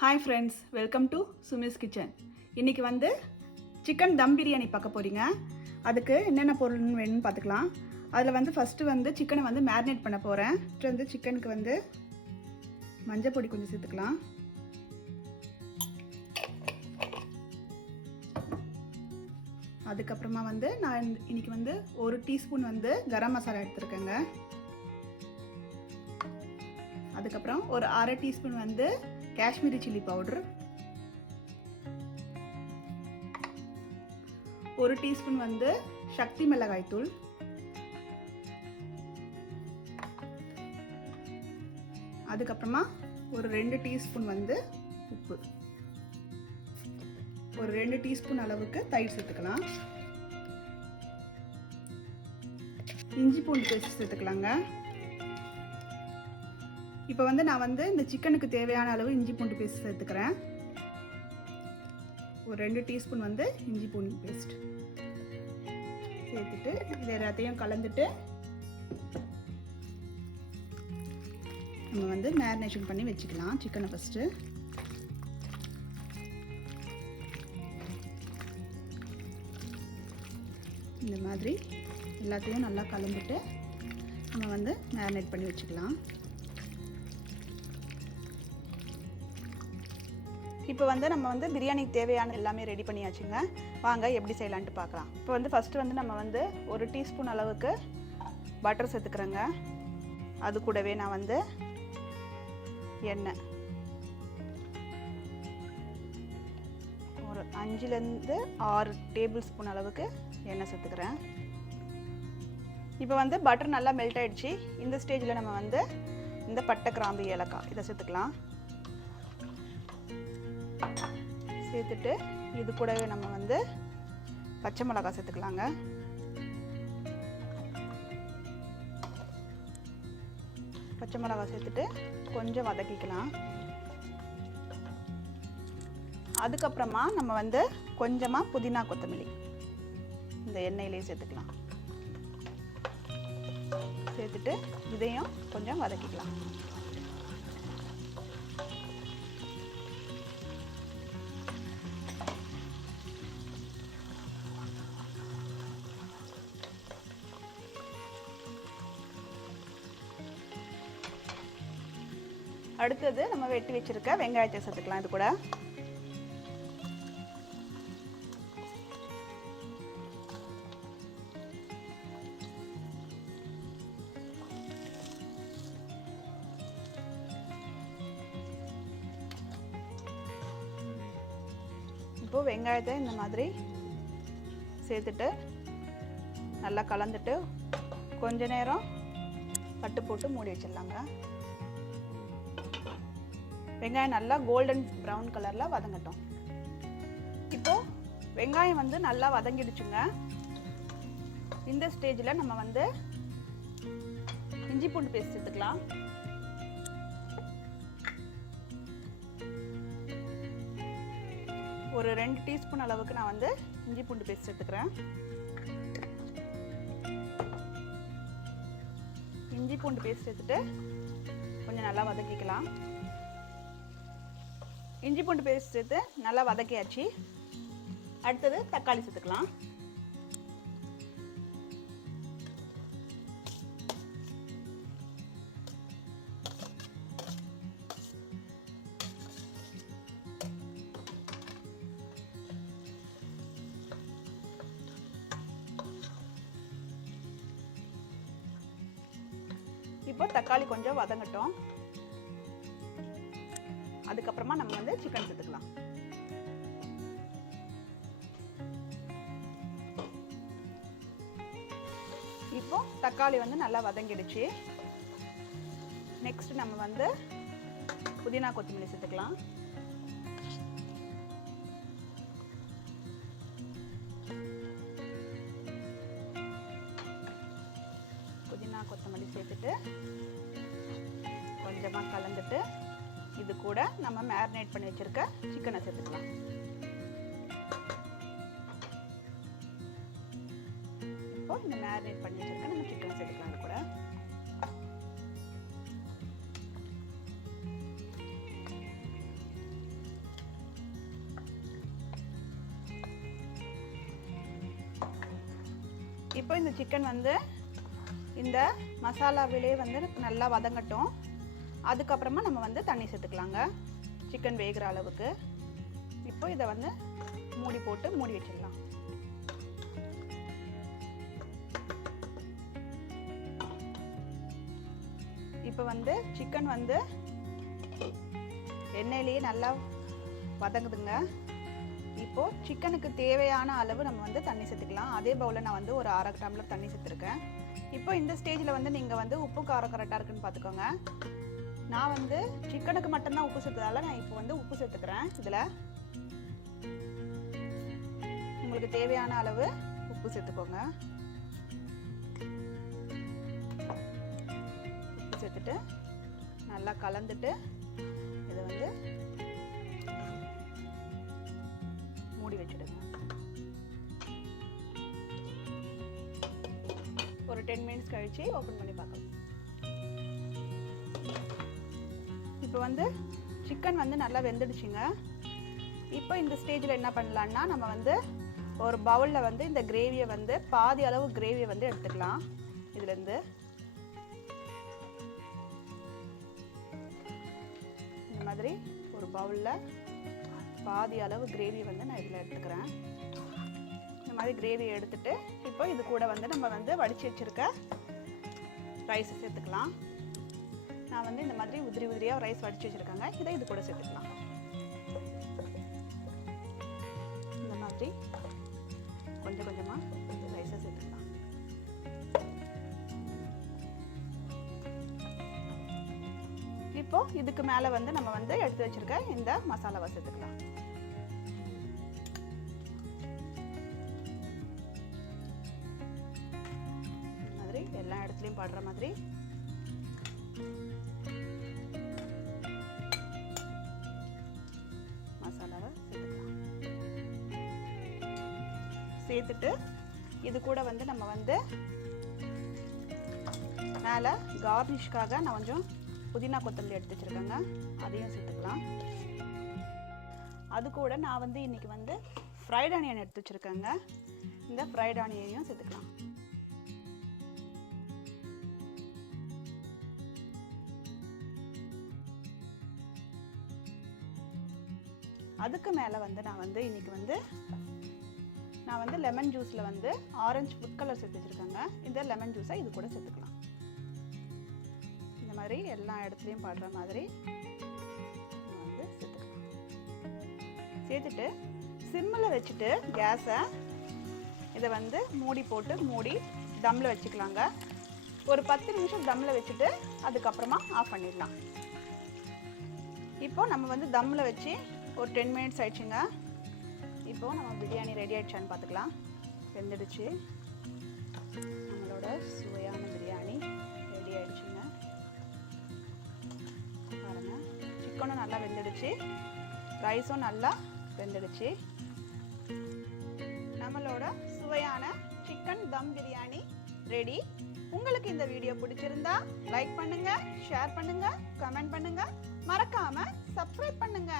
Hi friends, welcome to Sumi's kitchen. இன்றைக்கி வந்து chicken தம் பிரியாணி பார்க்க போகிறீங்க. அதுக்கு என்னென்ன பொருள்னு வேணும்னு பார்த்துக்கலாம். அதில் வந்து ஃபஸ்ட்டு வந்து சிக்கனை வந்து மேரினேட் பண்ண போகிறேன். ஃபஸ்ட்டு வந்து சிக்கனுக்கு வந்து மஞ்சள் பொடி கொஞ்சம் சேர்த்துக்கலாம். அதுக்கப்புறமா வந்து நான் இன்றைக்கி வந்து 1 டீஸ்பூன் வந்து கரம் மசாலா எடுத்துருக்கேங்க. அதுக்கப்புறம் ஒரு 1/2 டீஸ்பூன் வந்து காஷ்மீரி சில்லி பவுடர், 1 டீஸ்பூன் வந்து சக்தி மிளகாய் தூள், அதுக்கப்புறமா ஒரு 2 டீஸ்பூன் வந்து உப்பு, ஒரு 2 டீஸ்பூன் அளவுக்கு தயிர் சேர்த்துக்கலாம். இஞ்சி பூண்டு பேஸ்ட் சேர்த்துக்கலாங்க. இப்போ வந்து நான் வந்து இந்த சிக்கனுக்கு தேவையான அளவு இஞ்சி பூண்டு பேஸ்ட் சேர்த்துக்கிறேன். ஒரு 2 டீஸ்பூன் வந்து இஞ்சி பூண்டு பேஸ்ட் சேர்த்துட்டு இது எல்லாத்தையும் கலந்துட்டு நம்ம வந்து மேரினேஷன் பண்ணி வச்சுக்கலாம் சிக்கனை. ஃபஸ்ட்டு இந்த மாதிரி எல்லாத்தையும் நல்லா கலந்துட்டு நம்ம வந்து மேரினேட் பண்ணி வச்சுக்கலாம். இப்போ வந்து நம்ம வந்து பிரியாணிக்கு தேவையான எல்லாமே ரெடி பண்ணியாச்சுங்க. வாங்க எப்படி செய்யலான்ட்டு பார்க்கலாம். இப்போ வந்து ஃபஸ்ட்டு வந்து நம்ம வந்து 1 டீஸ்பூன் அளவுக்கு பட்டர் சேர்த்துக்கிறேங்க. அது கூடவே நான் வந்து எண்ணெய் ஒரு 5லேருந்து 6 டேபிள் ஸ்பூன் அளவுக்கு எண்ணெய் சேர்த்துக்கிறேன். இப்போ வந்து பட்டர் நல்லா மெல்ட் ஆகிடுச்சு. இந்த ஸ்டேஜில் நம்ம வந்து இந்த பட்டை, கிராம்பு, ஏலக்காய் இதை சேர்த்துக்கலாம். சேர்த்துட்டு இது கூடவே நம்ம வந்து பச்சை மிளகாய் சேர்த்துக்கலாங்க. பச்சை மிளகாய் சேர்த்துட்டு கொஞ்சம் வதக்கிக்கலாம். அதுக்கப்புறமா நம்ம வந்து கொஞ்சமாக புதினா, கொத்தமல்லி இந்த எண்ணெயிலே சேர்த்துக்கலாம். சேர்த்துட்டு இதையும் கொஞ்சம் வதக்கிக்கலாம். அடுத்தது நம்ம வெட்டி வச்சிருக்க வெங்காயத்தை சேர்த்துக்கலாம். இது கூட இப்போ வெங்காயத்தை இந்த மாதிரி சேர்த்துட்டு நல்லா கலந்துட்டு கொஞ்ச நேரம் தட்டு போட்டு மூடி வச்சிடலாங்க. வெங்காயம் நல்லா கோல்டன் ப்ரௌன் கலரில் வதங்கட்டும். இப்போது வெங்காயம் வந்து நல்லா வதங்கிடுச்சுங்க. இந்த ஸ்டேஜில் நம்ம வந்து இஞ்சி பூண்டு பேஸ்ட் சேர்த்துக்கலாம். ஒரு 2 டீஸ்பூன் அளவுக்கு நான் வந்து இஞ்சி பூண்டு பேஸ்ட் சேர்த்துக்கிறேன். இஞ்சி பூண்டு பேஸ்ட் சேர்த்துட்டு கொஞ்சம் நல்லா வதக்கிக்கலாம். இஞ்சி பூண்டு பேஸ்ட் சேர்த்து நல்லா வதக்கியாச்சு. அடுத்தது தக்காளி சேர்த்துக்கலாம். இப்போ தக்காளி கொஞ்சம் வதங்கட்டும். அதுக்கப்புறமா நம்ம வந்து சிக்கன் சேர்த்துக்கலாம். இப்போ தக்காளி வந்து நல்லா வதங்கிடுச்சு. நெக்ஸ்ட் நம்ம வந்து புதினா, கொத்தமல்லி சேர்த்துக்கலாம். புதினா, கொத்தமல்லி சேர்த்துட்டு கொஞ்சமாக கலந்துட்டு இது கூட நம்ம மேரினேட் பண்ணி வச்சிருக்க சிக்கனை சேர்த்துக்கலாம். இப்போ இந்த மேரினேட் பண்ணி வச்சிருக்க நம்ம சிக்கனை சேர்த்துக்கலாம். இது கூட இப்போ இந்த சிக்கன் வந்து இந்த மசாலாவிலே வந்து நல்லா வதங்கட்டும். அதுக்கப்புறமா நம்ம வந்து தண்ணி சேர்த்துக்கலாங்க சிக்கன் வேகிற அளவுக்கு. இப்போ இதை வந்து மூடி போட்டு மூடி வச்சிடலாம். இப்போ வந்து சிக்கன் வந்து எண்ணெயிலேயே நல்லா வதங்குதுங்க. இப்போது சிக்கனுக்கு தேவையான அளவு நம்ம வந்து தண்ணி சேர்த்துக்கலாம். அதே பவுலில் நான் வந்து ஒரு 1/2 டம்ளர் தண்ணி சேர்த்துருக்கேன். இப்போ இந்த ஸ்டேஜில் வந்து நீங்கள் வந்து உப்பு காரம் கரெக்டாக இருக்குன்னு பார்த்துக்கோங்க. நான் வந்து சிக்கனுக்கு மட்டும்தான் உப்பு சேர்த்ததால நான் இப்போ வந்து உப்பு சேர்த்துக்கிறேன். இதில் உங்களுக்கு தேவையான அளவு உப்பு சேர்த்துக்கோங்க. உப்பு சேர்த்துட்டு நல்லா கலந்துட்டு இதை வந்து மூடி வச்சுடுங்க. ஒரு 10 மினிட்ஸ் கழிச்சு ஓப்பன் பண்ணி பார்க்கலாம். இப்போ வந்து சிக்கன் வந்து நல்லா வெந்துடுச்சுங்க. இப்போ இந்த ஸ்டேஜில் என்ன பண்ணலான்னா நம்ம வந்து ஒரு பவுலில் வந்து இந்த கிரேவியை வந்து பாதி அளவு கிரேவியை வந்து எடுத்துக்கலாம். இதுலேருந்து இந்த மாதிரி ஒரு பவுலில் பாதி அளவு கிரேவி வந்து நான் இதில் எடுத்துக்கிறேன். இந்த மாதிரி கிரேவியை எடுத்துட்டு இப்போ இது கூட வந்து நம்ம வந்து வடித்து வச்சுருக்க ரைஸ் சேர்த்துக்கலாம். நான் வந்து இந்த மாதிரி உதிரி உதிரியாக ரைஸ் வடித்து வச்சுருக்காங்க. இதை இது கூட சேர்த்துக்கலாம். இந்த மாதிரி கொஞ்சம் கொஞ்சமாக இந்த ரைஸை சேர்த்துக்கலாம். இப்போ இதுக்கு மேலே வந்து நம்ம வந்து எடுத்து வச்சிருக்க இந்த மசாலாவை சேர்த்துக்கலாம். இந்த மாதிரி எல்லா இடத்துலையும் படுற மாதிரி மசாலாவை சேர்த்துக்கலாம். சேர்த்துட்டு இது கூட வந்து நம்ம வந்து மேலே கார்னிஷ்காக நான் கொஞ்சம் புதினா கொத்தமல்லி எடுத்து வச்சுருக்கேங்க. அதையும் சேர்த்துக்கலாம். அது கூட நான் வந்து இன்றைக்கி வந்து ஃப்ரைட் ஆனியன் எடுத்து வச்சுருக்கேங்க. இந்த ஃப்ரைட் ஆனியனையும் சேர்த்துக்கலாம். அதுக்கு மேலே வந்து நான் வந்து இன்றைக்கி வந்து லெமன் ஜூஸில் வந்து ஆரஞ்சு ஃபுட் கலர் சேர்த்து வச்சுருக்கேங்க. இந்த லெமன் ஜூஸை இது கூட சேர்த்துக்கலாம். இந்த மாதிரி எல்லா இடத்துலையும் படுற மாதிரி வந்து சேர்த்துக்கலாம். சேர்த்துட்டு சிம்மில் வச்சுட்டு கேஸை இதை வந்து மூடி போட்டு மூடி தம்மில் வச்சுக்கலாங்க. ஒரு 10 நிமிஷம் தம்மில் வச்சுட்டு அதுக்கப்புறமா ஆஃப் பண்ணிடலாம். இப்போ நம்ம வந்து தம்மில் வச்சு ஒரு 10 மினிட்ஸ் ஆயிடுச்சுங்க. இப்போது நம்ம பிரியாணி ரெடி ஆகிடுச்சான்னு பார்த்துக்கலாம். வெந்துடுச்சு. நம்மளோட சுவையான பிரியாணி ரெடி ஆகிடுச்சுங்க. பாருங்கள், சிக்கனும் நல்லா வெந்துடுச்சு, ரைஸும் நல்லா வெந்துடுச்சு. நம்மளோட சுவையான சிக்கன் தம் பிரியாணி ரெடி. உங்களுக்கு இந்த வீடியோ பிடிச்சிருந்தா லைக் பண்ணுங்க, ஷேர் பண்ணுங்க, கமெண்ட் பண்ணுங்க, மறக்காம சப்ஸ்கிரைப் பண்ணுங்க.